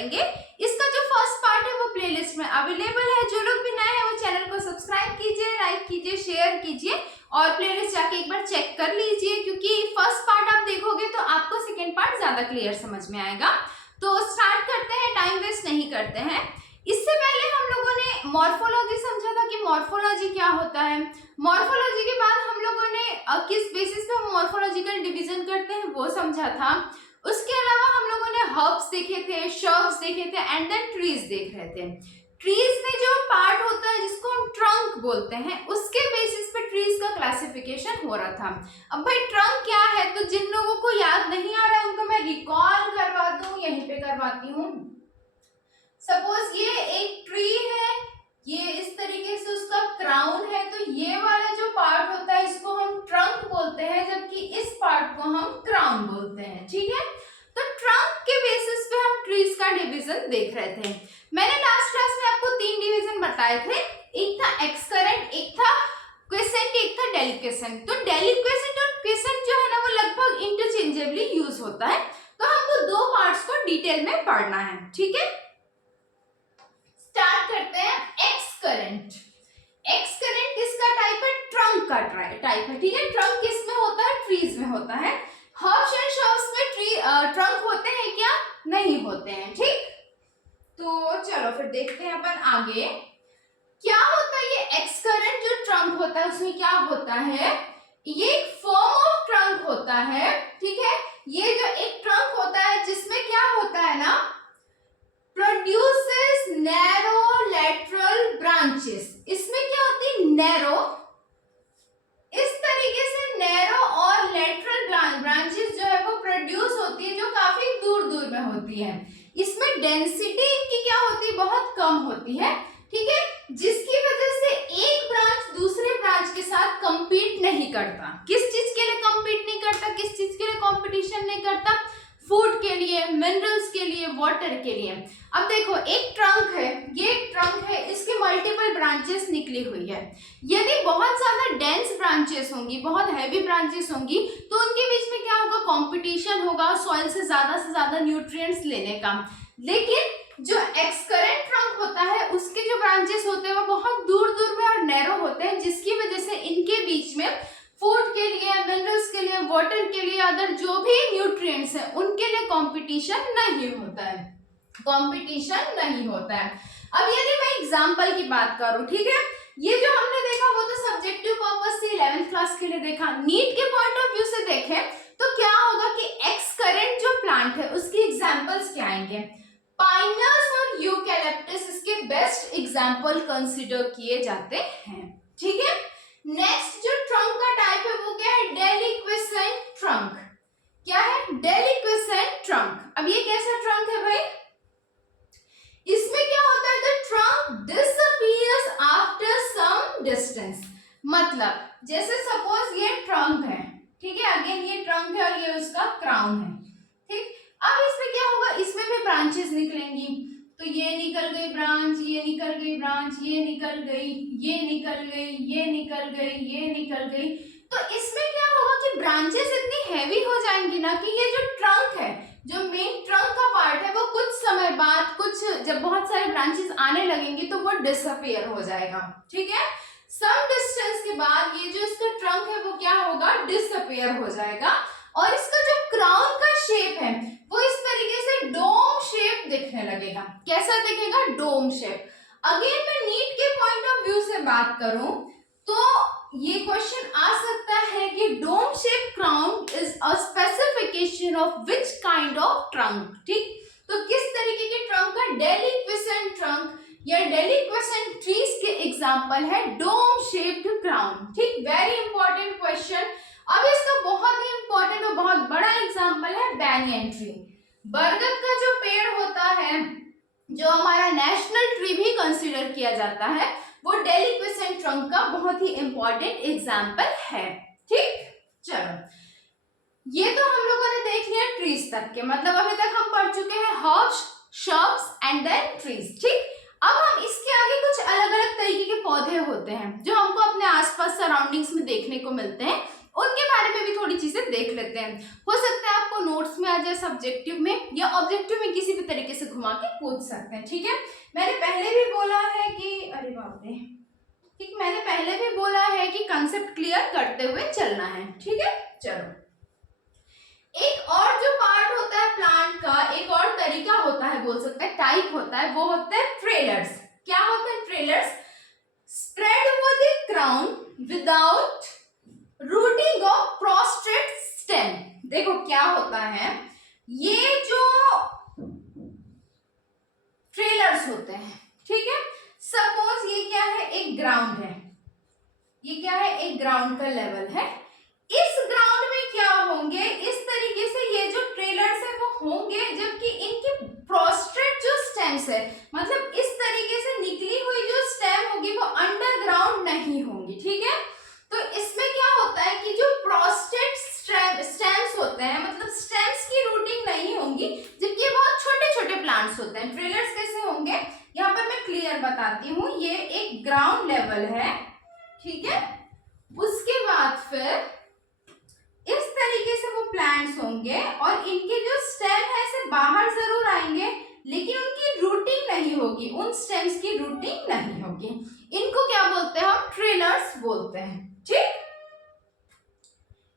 करेंगे। इसका जो फर्स्ट पार्ट है वो प्लेलिस्ट में अवेलेबल है। जो लोग भी नए हैं वो चैनल को सब्सक्राइब कीजिए, लाइक कीजिए, शेयर कीजिए और प्लेलिस्ट जाके एक बार चेक कर लीजिए, क्योंकि फर्स्ट पार्ट आप देखोगे तो आपको सेकेंड पार्ट ज्यादा क्लियर समझ में आएगा। तो स्टार्ट करते हैं, टाइम वेस्ट नहीं करते हैं। इससे पहले हम लोगों ने मॉर्फोलॉजी समझा था कि मॉर्फोलॉजी क्या होता है। मॉर्फोलॉजी के बाद हम लोगों ने किस बेसिस पे हम मॉर्फोलॉजिकल डिवीजन करते हैं वो समझा था। उसके अलावा हम लोगों ने हर्ब्स देखे थे, शर्ब्स देखे थे एंड देन ट्रीज देख रहे थे। ट्रीज में जो पार्ट होता है जिसको हम ट्रंक बोलते हैं, उसके बेसिस पे ट्रीज का क्लासिफिकेशन हो रहा था। अब भाई ट्रंक क्या है, तो जिन लोगों को याद नहीं आ रहा है उनको मैं रिकॉल करवा दूं, यहीं पे करवाती हूँ। सपोज ये एक ट्री है, ये इस तरीके से उसका क्राउन है, तो ये वाला जो पार्ट होता है इसको हम ट्रंक बोलते हैं, जबकि इस पार्ट को हम क्राउन बोलते हैं। ठीक है, तो ट्रंक के बेसिस पे हम ट्रीज का डिवीजन देख रहे थे। मैंने लास्ट क्लास में आपको 3 डिवीजन बताए थे, एक था एक्सकरेंट, एक था क्वेसेंट, एक था डेलिक्वेसेंट। तो डेलिक्वेसेंट और क्वेसेंट जो है ना वो लगभग इंटरचेंजेबली यूज होता है, तो हमको 2 पार्ट्स को डिटेल में पढ़ना है। ठीक है, स्टार्ट करते हैं। एक्सकरेंट। एक्सकरेंट किसका टाइप है? ट्रंक का टाइप है। ठीक है, ट्रंक किस में होता है? ट्रीज में होता है। हर्ब्स एंड शर्ब्स में ट्रंक होते हैं क्या? नहीं होते हैं। ठीक, तो चलो फिर देखते हैं अपन आगे क्या होता है। ये एक्सकरेंट जो ट्रंक होता है उसमें क्या होता है? ये एक फॉर्म ऑफ ट्रंक होता है। ठीक है, ये जो एक ट्रंक होता है जिसमें क्या होता है ना, प्रोड्यूसेस नैरो लेटरल ब्रांचेस। इसमें क्या होती है? नैरो, इस तरीके से नैरो और लेटरल ब्रांचेस जो है वो प्रोड्यूस होती है, जो काफी दूर दूर में होती है। इसमें डेंसिटी इनकी क्या होती है? बहुत कम होती है। ठीक है, जिसकी वजह से एक ब्रांच दूसरे ब्रांच के साथ कंपीट नहीं करता। किस चीज के लिए कंपीट नहीं करता? किस चीज के लिए कंपटीशन नहीं करता? फूड के लिए, मिनरल्स के लिए, वाटर के लिए। अब देखो, एक ट्रंक है, ये एक ट्रंक है, इसके मल्टीपल ब्रांचेस निकली हुई है। यदि बहुत ज्यादा डेंस ब्रांचेस होंगी, बहुत हैवी ब्रांचेस होंगी, तो उनके बीच में क्या होगा? कंपटीशन होगा सॉइल से ज्यादा न्यूट्रिएंट्स लेने का। लेकिन जो एक्सकरेंट ट्रंक होता है उसके जो ब्रांचेस होते हैं वो बहुत दूर दूर में और नैरो होते हैं, जिसकी वजह से इनके बीच में फूड के लिए, मिनरल्स के लिए, वाटर के लिए, अदर जो भी न्यूट्रिएंट्स हैं उनके लिए कंपटीशन नहीं होता है। कंपटीशन नहीं होता है। अब यदि मैं एग्जांपल की बात करूं, ठीक है, ये जो हमने देखा वो तो सब्जेक्टिव पर्पस से 11th क्लास के लिए देखा। नीट के पॉइंट ऑफ व्यू से देखें तो क्या होगा कि एक्सकरेंट जो प्लांट है उसकी एग्जांपल्स क्या आएंगे? पाइनस और यूकैलिप्टस इसके बेस्ट एग्जांपल कंसीडर किए जाते हैं। ठीक है, नेक्स्ट जो ट्रंक का टाइप है वो क्या है? Deliquescent trunk. क्या है? Deliquescent trunk. अब ये कैसा ट्रंक है भाई? इसमें क्या होता है? The trunk disappears after some distance. मतलब जैसे सपोज ये ट्रंक है, ठीक है, अगेन ये ट्रंक है और ये उसका क्राउन है। ठीक, अब इसमें क्या होगा? इसमें भी ब्रांचेस निकलेंगी, तो ये निकल गई ब्रांच, ये निकल गई ब्रांच, ये निकल गई, ये निकल गई, ये निकल गई, ये निकल गई। तो इसमें क्या होगा कि ब्रांचेस इतनी हैवी हो जाएंगी ना कि ये जो ट्रंक है, जो मेन ट्रंक का पार्ट है, वो कुछ समय बाद, जब बहुत सारे ब्रांचेस आने लगेंगे तो वो डिसअपीयर हो जाएगा। ठीक है, सम डिस्टेंस के बाद ये जो इसका ट्रंक है वो क्या होगा? डिसअपीयर हो जाएगा। और इसका जो क्राउन का शेप है वो इस तरीके से डोम शेप दिखने लगेगा। कैसा दिखेगा? Dome shape. अगेन मैं नीट के पॉइंट ऑफ व्यू से बात करूं तो ये क्वेश्चन आ सकता है कि dome shape crown is a specification of which kind of trunk. ठीक, तो किस तरीके के ट्रंक का? डेलिक्वेसेंट ट्रंक या डेलिक्वेसेंट ट्रीज के एग्जांपल है डोम शेप्ड क्राउन। ठीक, वेरी इंपॉर्टेंट क्वेश्चन। अब इसका बहुत ही इंपॉर्टेंट और बहुत बड़ा एग्जांपल है बैनियन ट्री। बरगद का जो पेड़ होता है, जो हमारा नेशनल ट्री भी कंसीडर किया जाता है, वो डेलिक्वेसेंट ट्रंक का बहुत ही इंपॉर्टेंट एग्जांपल है। ठीक, चलो ये तो हम लोगों ने देख लिया ट्रीज तक के, मतलब अभी तक हम पढ़ चुके हैं herbs, shrubs and then trees. ठीक, अब हम इसके आगे कुछ अलग अलग तरीके के पौधे होते हैं जो हमको अपने आसपास सराउंडिंग्स में देखने को मिलते हैं, उनके बारे में भी थोड़ी चीजें देख लेते हैं। हो सकता है आपको वो नोट्स में आ जाए, सब्जेक्टिव में या ऑब्जेक्टिव में किसी भी तरीके से घुमा के पूछ सकते हैं। ठीक है, मैंने पहले भी बोला है कि अरे बाप रे, ठीक, मैंने पहले भी बोला है कि कंसेप्ट क्लियर करते हुए चलना है। ठीक है, चलो एक और जो पार्ट होता है प्लांट का, एक और तरीका होता है, बोल सकते हैं टाइप होता है, वो होता है ट्रेलर्स। क्या होता है trailers? Spread over the ground without routing of prostate stem. देखो क्या होता है, ये जो ट्रेलर्स होते हैं, ठीक है, सपोज ये क्या है, एक ग्राउंड है, ये क्या है, एक ग्राउंड का लेवल है। इस ग्राउंड में क्या होंगे, इस तरीके से ये जो ट्रेलर्स है वो होंगे, जबकि इनकी प्रोस्ट्रेट जो स्टेम्स है, मतलब इस तरीके से निकली हुई जो स्टेम होगी वो अंडरग्राउंड नहीं होंगी। ठीक है, तो इसमें क्या होता है कि जो प्रोस्ट्रेट स्टेम्स होते हैं, मतलब स्टेम्स की रूटिंग नहीं होंगी, जबकि बहुत छोटे छोटे प्लांट्स होते हैं। ट्रेलर्स कैसे होंगे, यहाँ पर मैं क्लियर बताती हूँ। ये एक ग्राउंड लेवल है, ठीक है, उसके बाद फिर इस तरीके से वो प्लांट्स होंगे और इनके जो स्टेम है ऐसे बाहर जरूर आएंगे, लेकिन उनकी रूटिंग नहीं होगी, उन स्टेम्स की रूटिंग नहीं होगी। इनको क्या बोलते हैं, हम ट्रेलर्स बोलते हैं। ठीक,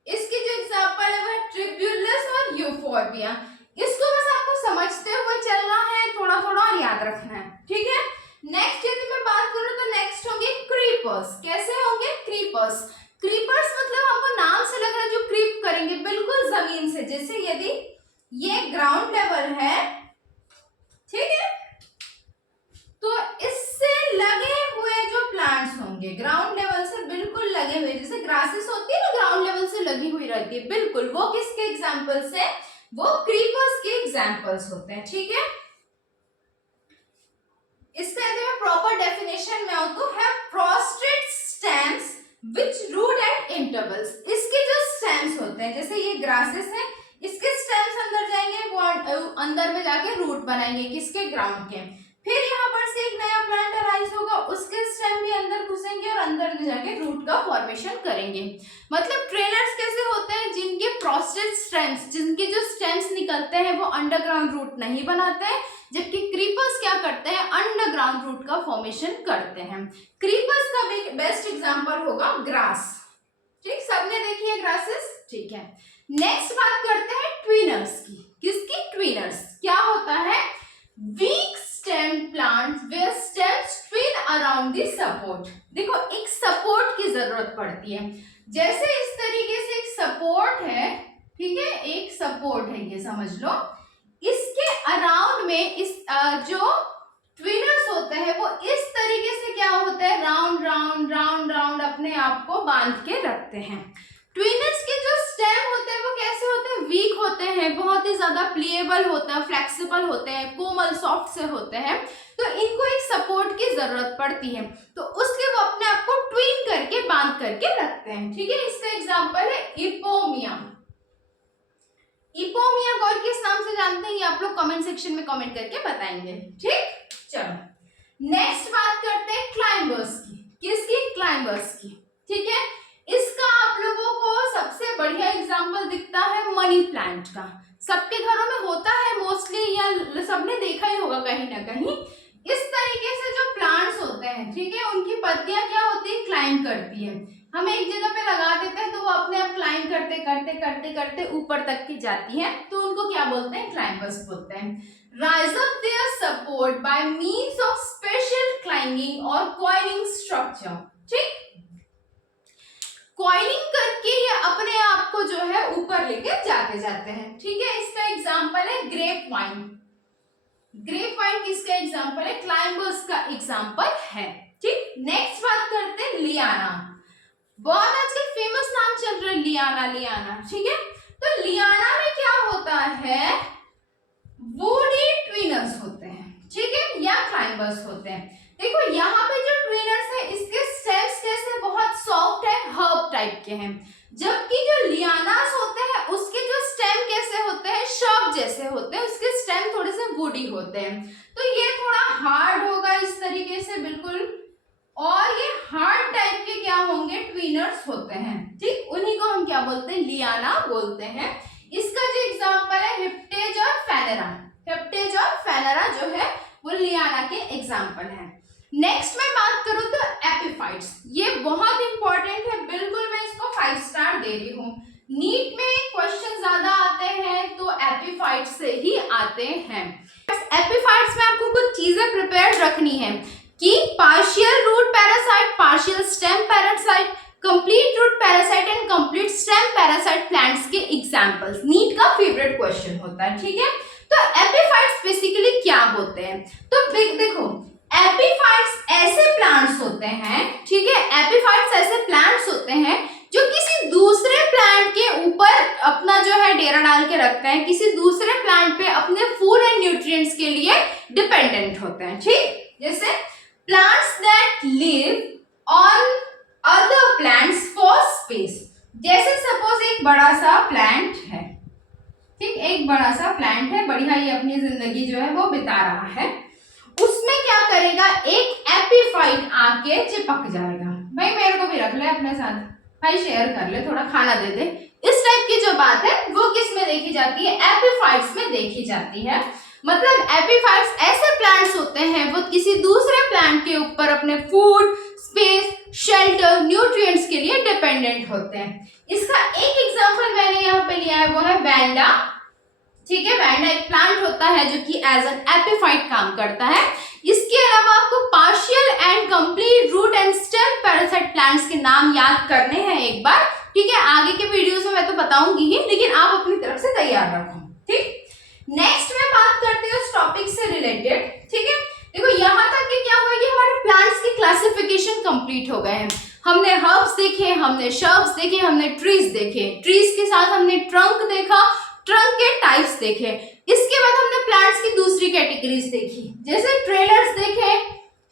इसके जो एग्जांपल है वो ट्रिब्यूलस और यूफोर्बिया। इसको बस आपको समझते हुए चलना है, थोड़ा थोड़ा याद रखना है। ठीक है, नेक्स्ट यदि मैं बात करूं तो नेक्स्ट होंगे क्रीपर्स। कैसे होंगे क्रीपर्स? क्रीपर्स मतलब हमको नाम से लग रहा है जो क्रीप करेंगे बिल्कुल जमीन से, जैसे यदि ये ग्राउंड लेवल है, ठीक है, तो इससे लगे हुए जो प्लांट्स होंगे ग्राउंड लेवल से बिल्कुल लगे हुए, जैसे ग्रासेस होती है ना ग्राउंड लेवल से लगी हुई रहती है बिल्कुल, वो किसके एग्जांपल्स है, वो क्रीपर्स के एग्जांपल्स होते हैं। ठीक है, इसका यदि मैं प्रॉपर डेफिनेशन में आऊं तो है prostate stems which route eight intervals. इसके जो स्टेम्स होते हैं, जैसे ये ग्रासेस है, इसके स्टेम्स अंदर जाएंगे, वो अंदर में जाके रूट बनाएंगे किसके, ग्राउंड के। फिर यहाँ पर से एक नया प्लांट अराइज होगा, उसके स्टेम भी अंदर घुसेंगे और अंदर में जाके रूट का फॉर्मेशन करेंगे। मतलब ट्रेलर्स कैसे होते हैं, जिनके प्रोस्ट्रेट स्टेम्स, जिनके जो स्टेम्स निकलते हैं वो अंडरग्राउंड रूट नहीं बनाते हैं, जबकि क्रीपर्स क्या करते हैं, अंडरग्राउंड रूट का फॉर्मेशन करते हैं। क्रीपर्स का बेस्ट एग्जांपल होगा ग्रास। ठीक, सबने देखी है ग्रासेस। ठीक है, नेक्स्ट बात करते हैं ट्विनर्स की। किसकी? ट्विनर्स। क्या होता है, weak stem plants where stems twine around the support. देखो एक सपोर्ट की जरूरत पड़ती है, जैसे इस तरीके से एक सपोर्ट है, ठीक है, एक सपोर्ट है, ये समझ लो, इसके अराउंड में इस जो ट्विनर्स होते हैं वो इस तरीके से क्या होता है, राउंड राउंड राउंड राउंड अपने आप को बांध के रखते हैं। ट्विनर्स के जो स्टेम होते हैं वो कैसे होते हैं, वीक होते हैं, बहुत ही ज्यादा प्लिएबल होते हैं, फ्लेक्सिबल होते हैं, कोमल सॉफ्ट से होते हैं, तो इनको एक सपोर्ट की जरूरत पड़ती है, तो उसके वो अपने आप को ट्विन करके बांध करके रखते हैं। ठीक है, इसका एग्जाम्पल है इपोमिया। इपोमिया को और किस नाम से जानते हैं, ये आप लोग कमेंट सेक्शन में कमेंट करके बताएंगे। ठीक, चलो नेक्स्ट बात करते हैं क्लाइंबर्स की। किसकी? क्लाइंबर्स की। ठीक है, इसका आप लोगों को सबसे बढ़िया एग्जांपल दिखता है मनी प्लांट का। सबके घरों में होता है मोस्टली, या सबने देखा ही होगा कहीं ना कहीं। इस तरीके से जो प्लांट्स होते हैं, ठीक है, उनकी पत्तियां क्या होती है, क्लाइंब करती है। हम एक जगह पे लगा देते हैं तो वो अपने आप क्लाइंब करते करते करते करते ऊपर तक की जाती है, तो उनको क्या बोलते हैं, क्लाइंबर्स बोलते हैं। Rise up their support by means of special climbing or coiling structure। ठीक, कॉइलिंग करके ये अपने आप को जो है ऊपर लेके जाते हैं। ठीक है, इसका एग्जांपल है ग्रेप वाइन। ग्रेप वाइन किसका एग्जांपल है, क्लाइंबर्स का एग्जांपल है। ठीक, नेक्स्ट बात करते हैं लियाना। बहुत आजकल फेमस नाम चल रहा है लियाना, लियाना। ठीक है, तो लियाना में क्या होता है, वुडी ट्विनर्स होते हैं, ठीक है, या क्लाइंबर्स होते हैं। देखो यहाँ पे जो ट्विनर्स है इसके स्टेम्स कैसे, बहुत सॉफ्ट है, हर्ब टाइप के हैं, जबकि जो लियानास होते हैं उसके जो स्टेम कैसे होते हैं, शर्ब जैसे होते हैं, उसके स्टेम थोड़े से वुडी होते हैं, तो ये थोड़ा हार्ड होगा इस तरीके से बिल्कुल, और ये हार्ड टाइप के क्या होंगे, ट्विनर्स होते हैं। ठीक, उन्हीं को हम क्या बोलते हैं, लियाना बोलते हैं। इसका जो एग्जांपल है हिप्टेज और फेनेरा, हिप्टेज और फेनेरा जो है वो लियाना के एग्जांपल है। नेक्स्ट मैं बात करूं तो एपिफाइट्स, ये बहुत इंपॉर्टेंट है, बिल्कुल मैं इसको 5 स्टार दे रही हूँ। नीट में क्वेश्चन ज्यादा आते हैं तो एपिफाइट्स से ही आते हैं। एपिफाइट्स में आपको कुछ चीजें प्रिपेयर रखनी है कि partial root parasite, partial stem parasite, complete root parasite and complete stem parasite plants के एग्जांपल्स नीट का फेवरेट क्वेश्चन होता है, ठीक है। तो एपिफाइट्स बेसिकली क्या होते हैं, तो देखो एपिफाइट्स ऐसे प्लांट्स होते हैं, ठीक है, एपिफाइट्स ऐसे प्लांट्स होते हैं जो किसी दूसरे प्लांट के ऊपर अपना जो है डेरा डाल के रखते हैं, किसी दूसरे प्लांट पे अपने फूड एंड न्यूट्रिएंट्स के लिए डिपेंडेंट होते हैं, ठीक। जैसे plants that live on other plants for space, जैसे सपोज एक बड़ा सा प्लांट है, ठीक, एक बड़ा सा प्लांट है, बढ़िया ये अपनी जिंदगी जो है वो बिता रहा है, उसमें क्या करेगा, एक एपिफाइट आके चिपक जाएगा, भाई मेरे को भी रख ले अपने साथ, भाई शेयर कर ले, थोड़ा खाना दे दे, इस टाइप की जो बात है वो किस में देखी जाती है, एपिफाइट्स में देखी जाती है। मतलब एपिफाइट्स ऐसे प्लांट्स होते हैं वो किसी दूसरे प्लांट के ऊपर अपने फूड, स्पेस, शेल्टर, न्यूट्रिएंट्स के लिए डिपेंडेंट होते हैं। इसका एक एग्जांपल मैंने यहाँ पे लिया है, वो है वैंडा, ठीक है। वैंडा एक प्लांट होता है जो कि एज एन एपिफाइट काम करता है। इसके अलावा आपको partial and complete root and stem parasite plants के नाम याद करने हैं एक बार, ठीक है। आगे के वीडियोस में मैं तो बताऊंगी ही, लेकिन आप अपनी तरफ से तैयार रखो, ठीक। नेक्स्ट मैं बात करती हूँ इस टॉपिक से रिलेटेड, ठीक है। देखो यहाँ तक कि क्या हुआ, ये हमारे प्लांट्स की क्लासिफिकेशन कंप्लीट हो गए हैं। हमने हर्ब्स देखे, हमने शर्ब्स देखे, हमने ट्रीज देखे, ट्रीज के साथ हमने ट्रंक देखा, ट्रंक के टाइप्स देखे। इसके बाद हमने प्लांट्स की दूसरी कैटेगरीज देखी, जैसे ट्रेलर्स देखे,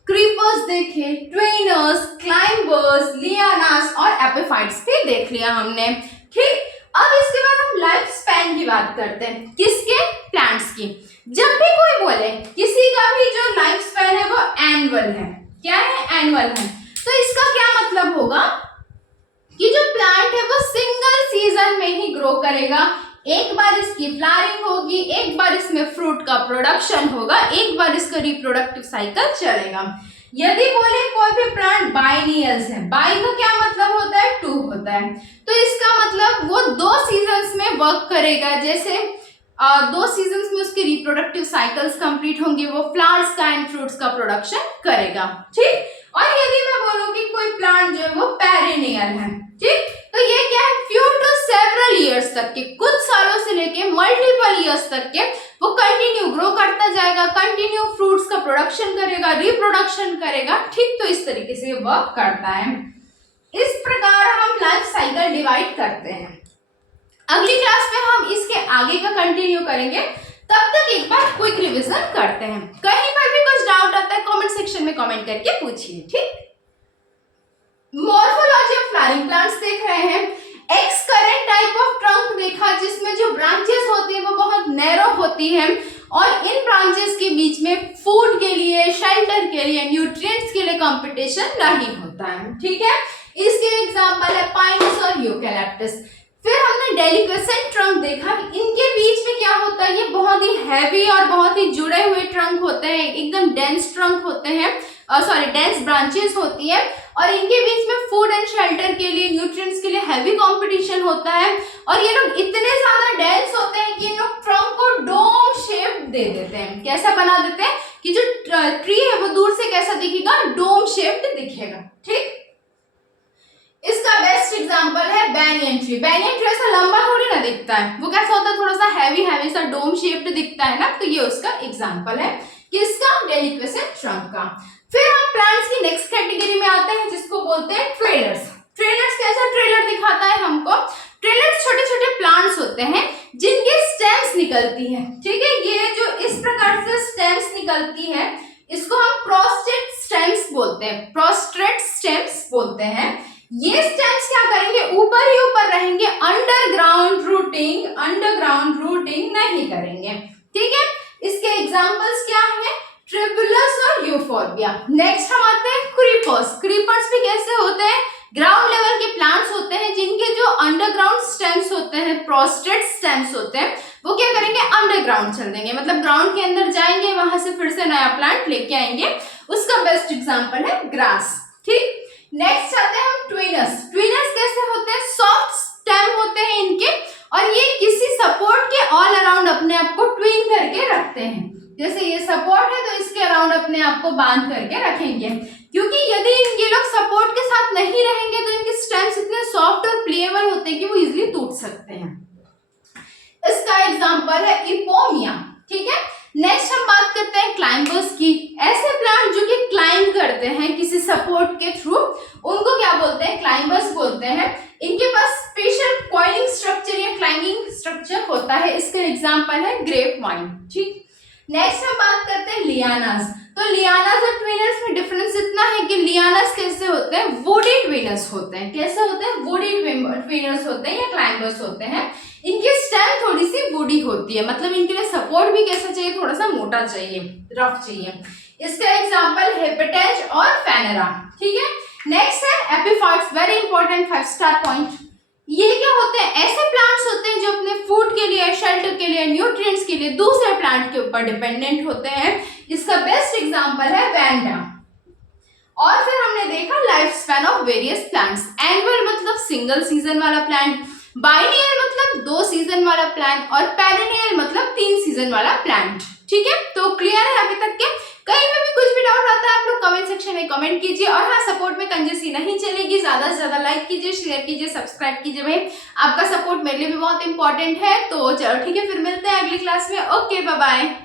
क्रीपर्स देखे, ट्रेनर्स, क्लाइंबर्स, लियानास और एपिफाइट्स भी देख लिया हमने, ठीक। अब इसके बाद हम लाइफ स्पैन की बात करते हैं, किसके, प्लांट्स की। जब भी कोई बोले किसी का भी जो लाइफ स्पैन है वो एनुअल है, क्या है, एनुअल है, तो इसका क्या मतलब होगा कि जो प्लांट है वो सिंगल सीजन में ही ग्रो करेगा, एक बार इसकी फ्लावरिंग होगी, एक बार इसमें फ्रूट का प्रोडक्शन होगा, एक बार इसका रिप्रोडक्टिव साइकिल चलेगा। यदि बोले कोई भी प्लांट बाइनियल्स है, बाई का क्या मतलब होता है, 2 होता है, तो इसका मतलब वो 2 सीजन्स में वर्क करेगा, जैसे 2 सीजन्स में उसके रिप्रोडक्टिव साइकिल्स कंप्लीट होंगे, वो फ्लावर्स का एंड फ्रूट्स का प्रोडक्शन करेगा, ठीक। और यदि मैं बोलूं कि कोई प्लांट जो है वो पेरिनियल है, ठीक, तो ये क्या है, फ्यू टू सेवरल ईयर्स तक के, कुछ सालों से लेके मल्टीपल ईयर्स तक के वो कंटिन्यू ग्रो करता जाएगा, कंटिन्यू फ्रूट्स का प्रोडक्शन करेगा, रिप्रोडक्शन करेगा, ठीक। तो इस तरीके से वर्क करता है। इस प्रकार हम लाइफ साइकिल डिवाइड करते हैं। अगली क्लास में हम इसके आगे का कंटिन्यू करेंगे, तब तक एक बार क्विक रिवीजन करते हैं। कहीं पर भी कुछ डाउट आता है कमेंट सेक्शन में कमेंट करके पूछिए, ठीक। मॉर्फोलॉजी ऑफ फ्लावरिंग प्लांट्स देख रहे हैं, x current type of trunk देखा, जिसमें जो ब्रांचेस होती है वो बहुत नैरो होती हैं और इन ब्रांचेस के बीच में फूड के लिए, शेल्टर के लिए, न्यूट्रिएंट्स के लिए कंपटीशन नहीं होता है, ठीक है। इसके एग्जांपल है पाइनस और यूकैलिप्टस। फिर हमने डेलिकेसेंट ट्रंक देखा, इनके बीच में क्या होता है, ये बहुत ही हैवी और बहुत ही जुड़े हुए ट्रंक होते हैं, एकदम डेंस ट्रंक होते हैं, डेंस ब्रांचेस होती है और इनके बीच में फूड एंड शेल्टर के लिए, न्यूट्रिएंट्स के लिए हैवी कंपटीशन होता है और ये लोग इतने ज्यादा डेंस होते हैं कि इन लोग ट्रंक को डोम शेप दे देते हैं। कैसा बना देते हैं कि जो ट्री है वो दूर से कैसा दिखेगा, डोम शेप्ड दिखेगा, ठीक। इसका बेस्ट एग्जांपल है बैनियन ट्री। बैनियन ट्री ऐसा लंबा थोड़ी ना दिखता है, वो कैसा होता है, थोड़ा सा हैवी सा डोम शेप्ड दिखता है ना, तो ये उसका एग्जांपल है किसका, डेलिकेसेंट ट्रंक का। फिर हम प्लांट्स की नेक्स्ट कैटेगरी में आते हैं जिसको बोलते हैं ट्रेलर्स। ट्रेलर्स कैसा ट्रेलर दिखाता है हमको, ट्रेलर्स छोटे छोटे प्लांट्स होते हैं जिनकी स्टेम्स निकलती है, ठीक है। ये जो इस प्रकार से स्टेम्स निकलती है इसको हम प्रोस्ट्रेट स्टेम्स बोलते हैं, प्रोस्ट्रेट स्टेम्स बोलते हैं। ये स्टेम्स क्या करेंगे, ऊपर ही ऊपर रहेंगे, अंडरग्राउंड रूटिंग नहीं करेंगे, ठीक है। इसके एग्जांपल्स क्या है, ट्रिबुलस और यूफोर्बिया। नेक्स्ट हम आते हैं क्रीपर्स। क्रीपर्स भी कैसे होते हैं, ग्राउंड लेवल के प्लांट्स होते हैं जिनके जो अंडरग्राउंड स्टेम्स होते हैं, प्रोस्टेट स्टेम्स होते हैं, वो क्या करेंगे, अंडरग्राउंड चल देंगे, मतलब ग्राउंड के अंदर जाएंगे, वहां से फिर से नया प्लांट लेके आएंगे। उसका बेस्ट एग्जांपल है ग्रास। ठीक, नेक्स्ट आते हैं हम ट्विनस। ट्विनस कैसे होते हैं, सॉफ्ट स्टेम होते हैं इनके, और ये किसी सपोर्ट के ऑल अराउंड अपने आप को ट्विन करके रखते हैं। जैसे ये सपोर्ट है तो इसके अराउंड अपने आप को बांध करके रखेंगे, क्योंकि यदि ये लोग सपोर्ट के साथ नहीं रहेंगे तो इनके स्टेम्स इतने सॉफ्ट और प्लेएबल होते हैं कि वो इजीली टूट सकते हैं। इसका एग्जांपल है इपोमिया। ठीक है, नेक्स्ट हम बात करते हैं क्लाइंबर्स की। ऐसे प्लांट जो कि क्लाइंब करते हैं किसी सपोर्ट के थ्रू, उनको क्या बोलते हैं, क्लाइंबर्स बोलते हैं। इनके पास स्पेशल कॉइलिंग स्ट्रक्चर या क्लाइंबिंग स्ट्रक्चर होता है। इसका एग्जांपल है ग्रेप वाइन। ठीक, नेक्स्ट हम बात करते हैं लियानास। तो लियानास और ट्विनस में डिफरेंस इतना है कि लियानास कैसे होते हैं, वुडी ट्विनस होते हैं। कैसे होते हैं, वुडी ट्विनस होते हैं या क्लाइंबर्स होते हैं। इनकी स्टेम थोड़ी सी वुडी होती है, मतलब इनके लिए सपोर्ट भी कैसा चाहिए, थोड़ा सा मोटा चाहिए, रफ चाहिए। इसका एग्जांपल हेपेटेज और फेनेरा। ठीक है, नेक्स्ट है epiphytes, very important 5 star point. ये क्या होते हैं, ऐसे प्लांट्स होते हैं जो अपने फूड के लिए, शेल्टर के लिए, न्यूट्रिएंट्स के लिए दूसरे प्लांट के ऊपर डिपेंडेंट होते हैं। इसका बेस्ट एग्जांपल है वैंडा। और फिर हमने देखा life span of various plants. Annual मतलब सिंगल सीजन वाला प्लांट, बाइनियल मतलब 2 सीजन वाला प्लांट, और पेरेनियल मतलब 3 सीजन वाला प्लांट। ठीक है, तो क्लियर है अभी तक के? कहीं में भी कुछ भी डाउट आता है आप लोग कमेंट सेक्शन में कमेंट कीजिए। और हाँ, सपोर्ट में कंजूसी नहीं चलेगी, ज्यादा से ज्यादा लाइक कीजिए, शेयर कीजिए, सब्सक्राइब कीजिए। भाई आपका सपोर्ट मेरे लिए भी बहुत इंपॉर्टेंट है। तो चलो ठीक है, फिर मिलते हैं अगली क्लास में। Okay, bye bye.